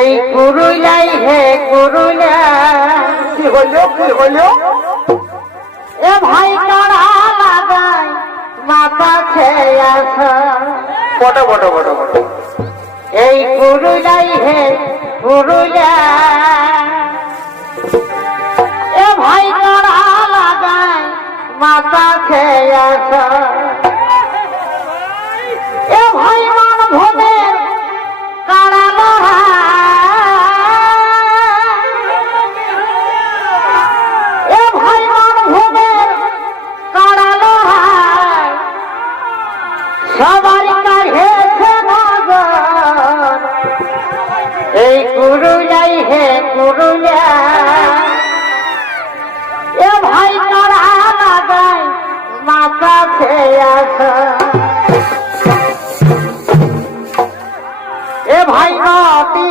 এই কুরুলাই হে কুরুলা কি হইলো কি হইলো? এ ভাই কারা লাগাই মাথা খেয়ে আসা বড় বড় বড় বড় এই কুরুলাই হে কুরুলা এ ভাই কারা লাগাই মাথা খেয়ে আসা এ ভাই মান ভোমের কারা এ ভাই মান ভোমের কারা লড়াই সবার কাছে নজর এই কুরুলাই হে কুরুলা এ ভাই কারা লাগাই মাথা খেয়ে আসা এ ভাই নদী